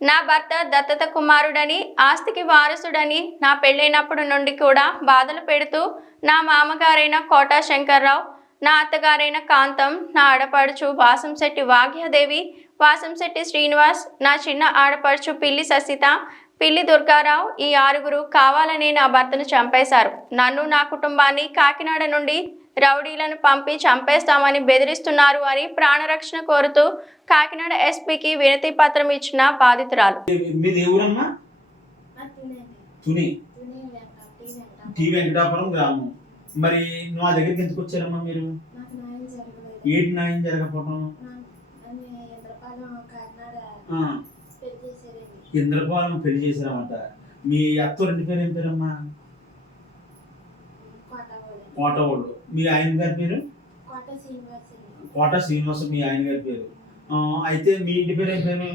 నా భర్త దత్తత కుమారుడని ఆస్తికి వారసుడని నా పెళ్ళైనప్పటి నుండి కూడా బాధలు పెడుతూ నా మామగారైన కోటా శంకర్రావు నా అత్తగారైన కాంతం నా ఆడపడుచు వాసంశెట్టి వాగ్యదేవి వాసంశెట్టి శ్రీనివాస్ నా చిన్న ఆడపడుచు పిల్లి ససిత పిల్లి దుర్గారావు ఈ ఆరుగురు కావాలని నా భర్తను చంపేశారు. నన్ను నా కుటుంబాన్ని కాకినాడ నుండి రౌడీలను పంపి చంపేస్తామని బెదిరిస్తున్నారు అని ప్రాణరక్షణ కోరుతూ కాకినాడ ఎస్పీకి వినతి పత్రం ఇచ్చిన బాధితురాలు. మరి మా దగ్గరికి ఎందుకు వచ్చారమ్మా మీరు? ఏంటి న్యాయం జరగకపోవడం నా- ఇంద్రపాలెం పెళ్ళి చేశారన్నమాట. మీ అత్తోరింటి పేరు ఏం పేరమ్మా? కోటవాడు కోటవాళ్ళు మీ ఆయన గారి పేరు? కోట శ్రీనివాస్ కోట మీ ఆయన గారి పేరు. అయితే మీ ఇంటి పేరు ఏం పేరు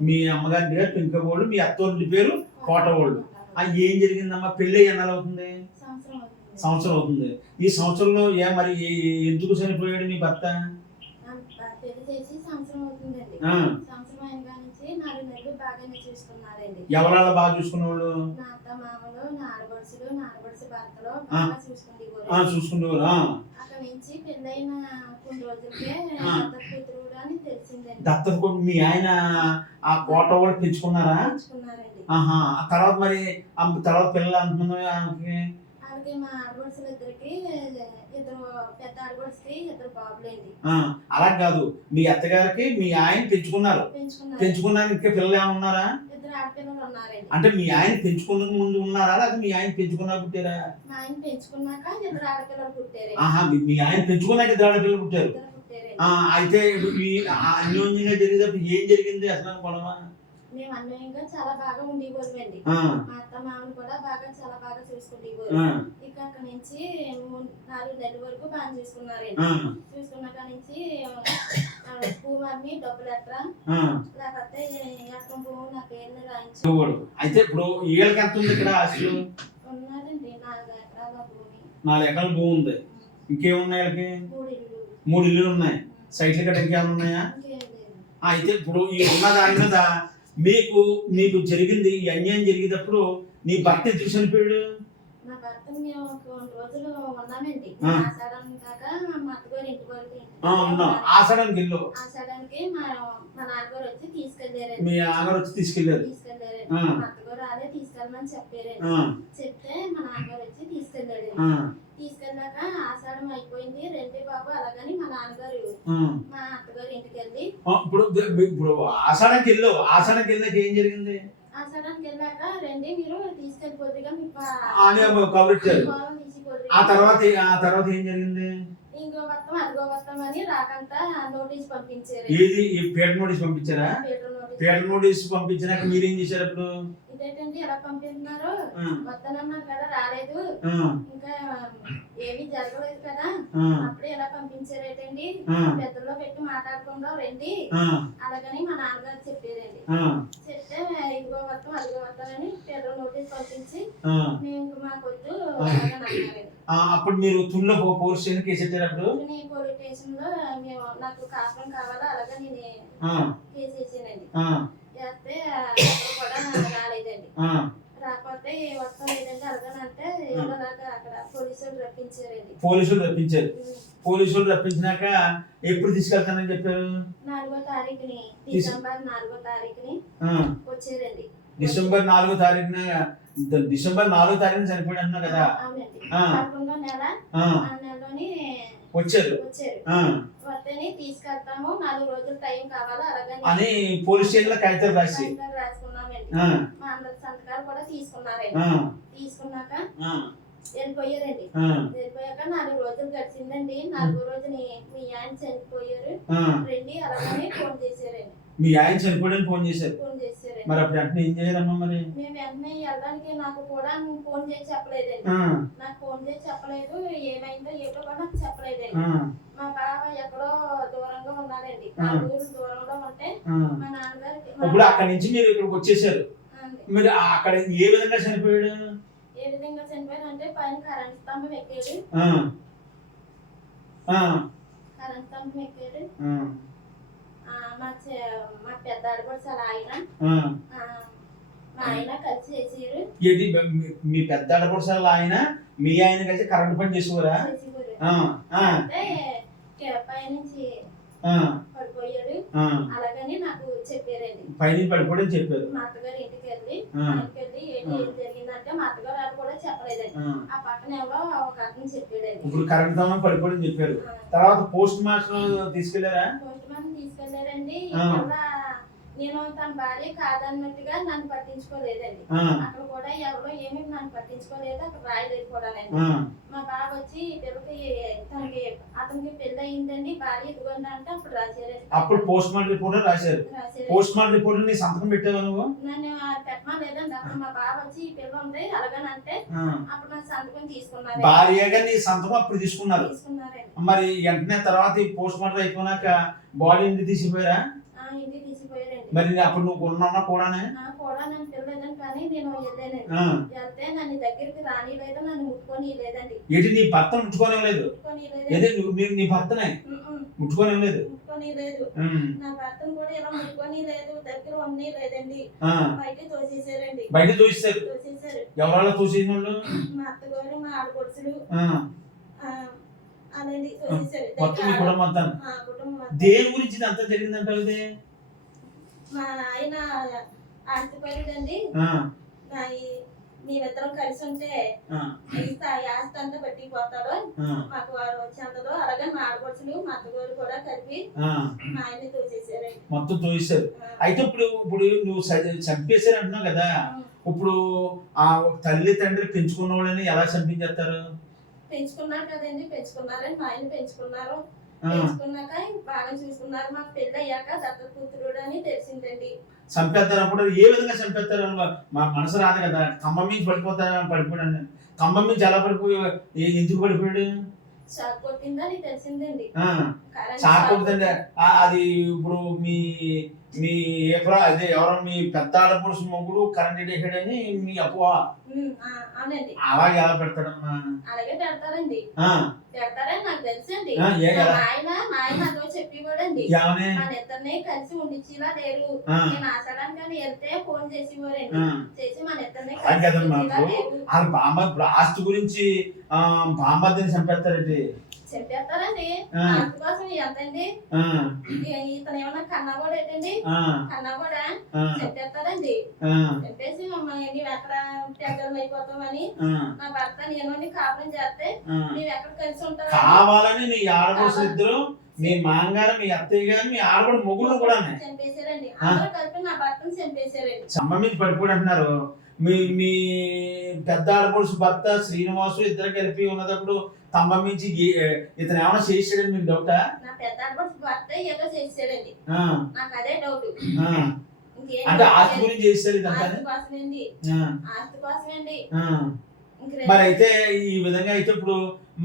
మీ అమ్మగారి పేరు పింకబోళ్ళు మీ అత్తోరింటి పేరు కోటవాళ్ళు ఆ, ఏం జరిగిందమ్మా? పెళ్ళి ఎన్నాళ్ళు అవుతుంది? సంవత్సరం అవుతుంది. ఈ సంవత్సరంలో ఏ మరి ఎందుకు చనిపోయాడు మీ భర్త? సంవత్సరం కాడ నాలుగు నెలలు బాగానే చూసుకున్నారండి ఎవరాల బాగా చూసుకునేవాళ్ళు నా అత్త మామలు నా ఆడబడుచులు నా ఆడబడుచు భర్తలు ఆ. బాగా చూసుకుండేవారు ఆ, చూసుకునేవారు ఆ. అక్కడ నుంచి పెళ్ళైన కొన్ని రోజులకే ఆ. అత్త కూతురు అని తెలిసిందండి దత్తత కొడుకు మీ ఆయన ఆ కోట వాళ్ళు పెంచుకున్నారా పెంచుకున్నారండి ఆహా ఆ తర్వాత మరి ఆ తర్వాత పిల్లలు అంటున్నారు ఆమెకి అలాగే మా ఆడపడుచులు ఇద్దరికి ఇద్దరు పెద్ద ఆడపడుచుకి ఇద్దరు బాబులేండి అలా కాదు. మీ అత్తగారికి మీ ఆయన పెంచుకున్నారు. పెంచుకున్నారు. ఇంకా పిల్లలు ఏమైనా ఉన్నారా? ఇద్దరు ఆడపిల్లలు ఉన్నారండి. అంటే మీ ఆయన పెంచుకున్న ముందు ఉన్నారా? లేకపోతే మీ ఆయన పెంచుకున్నా పుట్టారా? మా ఆయన పెంచుకున్నాక ఇద్దరు ఆడపిల్లలు పుట్టారండి. ఆహా మీ- ఆయన పెంచుకున్నాక ఇద్దరు ఆడపిల్లలు పుట్టారు. అయితే అన్యోన్యంగా జరిగేటప్పుడు ఏం జరిగింది అసలు గొడవ? మేము అన్వయంగా చాలా బాగా ఉండేవాళ్ళండి ఆ, మా అత్త మామను కూడా బాగా చాలా బాగా చూసుకునేవారు. ఇక అక్కడ నుంచి నాలుగు నెలల వరకు బాగా చూసుకున్నారండి. చూసుకున్నాక నుంచి భూమి అమ్మి డబ్బులు. లేకపోతే ఎక్కడ భూమి నా పేరుని రాయించు. చూడు. అయితే ఇప్పుడు వీళ్ళకి ఎంత ఉంది ఇక్కడ ఉన్నదండి నాలుగు ఎకరాల భూమి. నాలుగు ఎకరాల భూమి ఉంది. ఇంకేమున్నాయి వీళ్ళకి మూడు ఇల్లు. ఉన్నాయి. సైట్లు గట్రా ఇంకేమైనా ఉన్నాయా? అయితే ఇప్పుడు ఈ ఉన్న దాని మీద మీకు మీకు జరిగింది ఈ అన్యాయం జరిగేటప్పుడు నీ భర్త ఎందుకు చనిపోయాడు? నా భర్త మేము కొన్ని రోజులు ఉన్నామండి. కాక మా అత్తగారు ఉన్నాం. ఆషాఢానికి నాన్నగారు వచ్చి మీ ఆగారు వచ్చి తీసుకెళ్ళారు. మా అత్తగారు అదే తీసుకెళ్ళమని ఆ, చెప్తే మా నాన్నగారు వచ్చి తీసుకెళ్ళాడండి. ఆ, తీసుకెళ్ళాక ఆషాఢం అయిపోయింది. రెండే బాబు అలాగని మా నాన్నగారు. మా అత్తగారు ఇంటికి వెళ్ళి ఇప్పుడు ఇప్పుడు ఆసడానికి ఇల్లు ఆసడానికి వెళ్ళాక ఏం జరిగింది? ఆషాఢానికి వెళ్ళాక రండి మీరు మీకు ఇచ్చారు తీసిపోతురు ఆ తర్వాత ఆ తర్వాత ఏం జరిగింది? ఇంకో వస్తాం అదిగో వస్తాం అని నోటీస్ పంపించారు. ఏది? ఈ పేట నోటీస్ పంపించారా? పీటర్ నోటీస్. పంపించినాక మీరేం చేశారు అప్పుడు ఇదేంటండి ఎలా పంపిస్తున్నారు? ఆ, వస్తానన్నారు కదా రాలేదు. ఇంకా ఏమీ జరగలేదు కదా? అప్పుడే ఎలా పంపించారేటండి ఆ, పెద్దలో పెట్టి మాట్లాడుకుందాం రండి. అలాగని మా నాన్నగారు చెప్పారండి చెప్తే ఇదిగో వస్తాం అదిగో వస్తామని పీటర్ నోటీస్ పంపించి. మేము మాకు వద్దు అప్పుడు మీరు తుల్లో పోలీస్ స్టేషన్ కేసు పెట్టారు నేను పోలీస్ స్టేషన్లో మేము నాకు కాపురం కావాలా అలాగే నేను కేసు వేసానండి. అక్కడ కూడా రాలేదండి. ఆ, రాకపోతే వస్తాం లేదంటే అలాగనంటే ఏదోలాగా అక్కడ పోలీసులు రప్పించారండి. పోలీసులు రప్పించారు. పోలీసులు రప్పించినాక ఎప్పుడు తీసుకెళ్తానని చెప్పారు? నాలుగో తారీఖుని డిసెంబర్ నాలుగో తారీఖుని ఆ, వచ్చారండి. డిసెంబర్ నాలుగో తారీఖున డిసెంబర్ నాలుగో తారీఖున చనిపోయాడు అన్నా కదా వచ్చారు. తీసుకెళ్తాము నాలుగు రోజులు టైం కావాలా అని పోలీస్ స్టేషన్లో కాగితాలు రాసి రాసుకున్నామండి. మా అందరి సంతకాలు కూడా తీసుకున్నారండి. తీసుకున్నాక వెళ్ళిపోయారండి. ఆ, వెళ్ళిపోయాక నాలుగు రోజులు గడిచిందండి. నాలుగో రోజుని మీ ఆయన చనిపోయారు. రండి అలాగని ఫోన్ చేశారండి. మీ ఆయన చనిపోయాడని ఫోన్ చేశారు. మరి అప్పుడు వెంటనే ఏం చేయాలమ్మా మరి? మేము వెంటనే వెళ్ళడానికి నాకు కూడా నువ్వు ఫోన్ చేసి చెప్పలేదండి. నాకు ఫోన్ చేసి చెప్పలేదు. ఏమైందో ఏటో కూడా నాకు చెప్పలేదండి. మా బావ ఎక్కడో దూరంగా ఉన్నారండి ఊరు దూరంలో ఉంటే. మా నాన్నగారికి ఇప్పుడు అక్కడి నుంచి మీరు ఇక్కడికి వచ్చేసారు. మరి అక్కడ ఏ విధంగా చనిపోయాడు ఏ విధంగా చనిపోయారు అంటే పైన కరెంట్ స్తంభం ఎక్కాడు కరెంట్ ఎక్కాడు మా మా పెద్ద ఆడపడుచు అలా ఆయన. మా ఆయన కలిసి చేసిరు ఏంటి మీ- పెద్ద ఆడపడుసాల ఆయన? మీ ఆయన కలిసి కరెంట్ పని చేసేవారా? కే- పైనుంచి పడిపోయాడు. అలాగని నాకు చెప్పారండి. పైన పడిపోవడం చెప్పారు. మా అత్తగారు ఇంటికి వెళ్ళి. ఇంటికి వెళ్ళి ఏంటి ఏం జరిగిందంటే మా అత్తగారు ఇప్పుడు కరెంట్ తమ పడిపోవడం చెప్పారు. తర్వాత పోస్ట్ మాస్టర్ తీసుకెళ్ళారా పోస్ట్ మ్యాన్ తీసుకెళ్ళారండి నేను తన భార్య కాదన్నట్టుగా నన్ను పట్టించుకోలేదండి. అక్కడ కూడా ఎవరో ఏమీ నన్ను పట్టించుకోలేదు అక్కడ రాయలేదు ఆ, మా బాబు వచ్చి పిల్లకి తనకి అతనికి పెళ్ళి అయిందండి భార్య ఇదిగోండి అంటే అప్పుడు రాశారండి అప్పుడు పోస్ట్ మార్టం రిపోర్ట్ రాశారు. రాశారు పోస్ట్ మార్టం రిపోర్ట్ నీ సంతకం పెట్టావా నువ్వు? నన్ను పెట్టమా లేదండి. అప్పుడు మా బాబు వచ్చి ఈ పిల్ల ఉంది అలాగనంటే. అప్పుడు నా సంతకం తీసుకున్నారు భార్యగా నీ సంతకం అప్పుడు తీసుకున్నారు. తీసుకున్నారండి. మరి వెంటనే తర్వాత ఈ పోస్ట్ మార్టం అయిపోయినాక బాడీ తీసిపోయారా? మరి అప్పుడు నువ్వు ఉన్నావా కూడానే కూడా నన్ను పిల్లలేదని కానీ నేను వెళ్ళానండి ఆ. వెళ్తే నన్ను దగ్గరికి రానిలేదు నన్ను ముట్టుకొని లేదండి ఏంటి నీ భర్త ముట్టుకోనే లేదు ఏదే నువ్వు నీ- నీ భర్తనే? ముట్టుకోనే లేదు ముట్టుకొని లేదు ఉమ్. నా భర్తను కూడా ఇలా ముట్టుకొని లేదు దగ్గర ఉన్ని లేదండి ఆ. బయట తోసేసారండి బయట తోయిస్తారు తోసేసారు ఎవరాలో తోసేసిన వాళ్ళు? మా అత్తగారు మా ఆడపడుచులు. ఆ. ఆ, అనేది తోసేసారు మొత్తం మీ కుటుంబం అంతా? ఆ, కుటుంబం అంతా. దేని గురించి ఇదంతా జరిగిందంటావు ఇది? మా ఆయన ఆస్తిపరుడండి. మేమిద్దరం కలిసి ఉంటే ఆస్తి అంతా పట్టిపోతాడు. ఆ. మాకు వారు వచ్చేంతలో అలాగే మా ఆడపడుచులు మా అత్తగారు కూడా కలిపి. మా ఆయన్ని తోసేసారండి మొత్తం తోయిస్తారు అయితే ఇప్పుడు ఇప్పుడు నువ్వు చంపేశారు అంటున్నావు కదా. ఇప్పుడు ఆ తల్లి తండ్రి పెంచుకున్న వాళ్ళని ఎలా చంపించేస్తారు? పెంచుకున్నారు కదండి పెంచుకున్నారని మా ఆయన పెంచుకున్నారు. ఆ. పెంచుకున్నాక బాగా చూసుకున్నారు. మాకు పెళ్ళి అయ్యాక దత్త కూతురుడు అని తెలిసిందండి. చంపేస్తారు అప్పుడు ఏ విధంగా చంపేస్తారు? మా మనసు రాదు కదా. ఖమ్మం నుంచి పడిపోతారా పడిపోయాడు ఖమ్మం నుంచి ఎలా పడిపోయి ఎందుకు పడిపోయాడు? షాక్ కొట్టిందని తెలిసిందండి. ఆ. కరెంట్ చాకు షాక్ కొడుతుంటే ఆ- అది ఇప్పుడు మీ మీ ఏప్రా అదే ఎవరో మీ పెద్ద ఆడపడుసు మొగుడు కరెంట్ మీ అపోహ ఉమ్, ఆ, అవునండి. అలాగే ఎలా పెడతాడమ్మా? అలాగే పెడతారండి. పెడతారని నాకు తెలుసండి. మా ఆయన మా ఆయన అదో చెప్పేవాడండి ఏమని? మన ఇద్దరిని కలిసి ఉండిచ్చిలా లేరు. ఆ, నేను ఆశడానికి వెళ్తే ఫోన్ చేసేవారండి. చేసి మన ఇద్దరిని కదమ్మా వాళ్ళ బామ్మ ఆస్తి గురించి ఆ బామ్మర్దిని చంపేస్తారండి చెప్పేస్తారండి. ఆ. ఆస్తి కోసం ఎంతండి ఇతను ఏమన్నా కన్నా కూడా ఏంటండి కన్నా కూడా చెప్పేస్తారండి చెప్పేసి మమ్మల్ని మేము ఎక్కడ పెద్దలు అయిపోతామని నా భర్త నేను కాపురం చేస్తే. మేము ఎక్కడ కలిసి ఉంటాం కావాలని నీ ఆడపడుసు ఇద్దరు మీ మాంగారు మీ అత్తయ్య గారు మీ ఆడపడు మొగుళ్ళు కూడా చంపేశారండి. అందరూ కలిపి నా భర్తను చంపేశారండి. చమ్మ మీద పడిపోయి అంటున్నారు. మీ మీ పెద్ద ఆడపడుసు భర్త శ్రీనివాసు ఇద్దరు కలిపి ఉన్నప్పుడు తమ్మ మించి ఇతను ఏమైనా చేసాడని మీకు డౌటా నా పెద్ద ఆడపడుచు భర్త ఏదో చేసాడండి నాకు అదే డౌట్ అంటే ఆస్తి. గురించి ఇదంతా ఆస్తి కోసమేండి. ఇంక మరి అయితే ఈ విధంగా అయితే ఇప్పుడు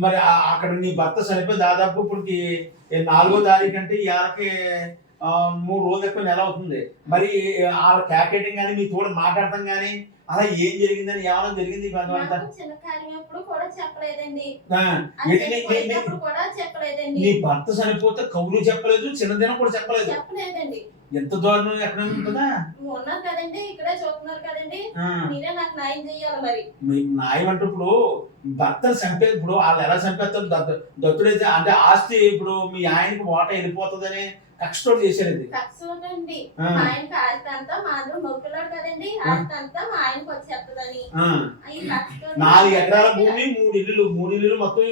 మరి అక్కడ నీ భర్త చనిపోయి దాదాపు ఇప్పటికి ఏ నాలుగో తారీఖు అంటే ఇవాళకి మూడు రోజులు ఎక్కువ నెల అవుతుంది. మరి వాళ్ళ ప్యాకెటింగ్ కానీ మీ తోడు మాట్లాడటం కానీ అలా ఏం జరిగిందని ఏమైనా జరిగింది చిన్న కార్యం ఎప్పుడు కూడా చెప్పలేదండి. ఆ, అది ఏంటి నీ- కూడా చెప్పలేదండి. భర్త చనిపోతే కౌలు చెప్పలేదు చిన్నదినం కూడా చెప్పలేదు. చెప్పలేదండి. ఎంత దారుణం ఎక్కడ ఉంటుందా? ఉన్నారు కదండి ఇక్కడే చూస్తున్నారు కదండి. మీరే నాకు న్యాయం చెయ్యాలి మరి. మీ న్యాయం అంటే ఇప్పుడు భర్తను చంపే ఇప్పుడు వాళ్ళు ఎలా చంపేస్తారు? దత్తు దత్తుడైతే అంటే ఆస్తి ఇప్పుడు మీ ఆయనకి ఓట వెళ్ళిపోతుందని కష్టం చేశారు ఇది కక్షండి ఆ, మా ఆయనకి ఆస్తి అంతా మా అందరూ మొక్కులాడు కదండి ఆస్తి అంతా మా ఆయనకి వచ్చేస్తుందని ఆ. ఈ కక్షతో నాలుగు ఎకరాల భూమి మూడు ఇల్లులు. మూడు ఇల్లులు మొత్తం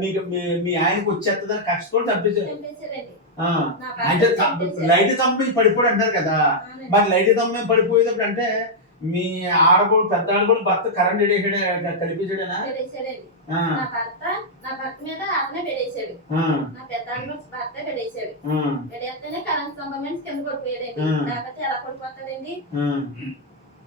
మీకు మీ- మీ ఆయనకి వచ్చేస్తుందని కష్టం చంపేశారు చంపేశారండి ఆ, నా అంటే. లైట్ తమ్మి పడిపోయి అంటారు కదా. మరి లైట్ తమ్మి పడిపోయేటప్పుడు అంటే మీ ఆడబోడు పెద్ద ఆడబోడు భర్త కరెంట్ ఎడేసాడే కలిపించాడేనా? నా భర్త నా భర్త మీద అతనే పెడేసాడు ఆ, నా పెద్ద భర్త పెడేసాడు ఆ, పెడేస్తేనే కరెంట్ స్తంభం కింద పడిపోయాడండి. లేకపోతే ఎలా పడిపోతాడండి.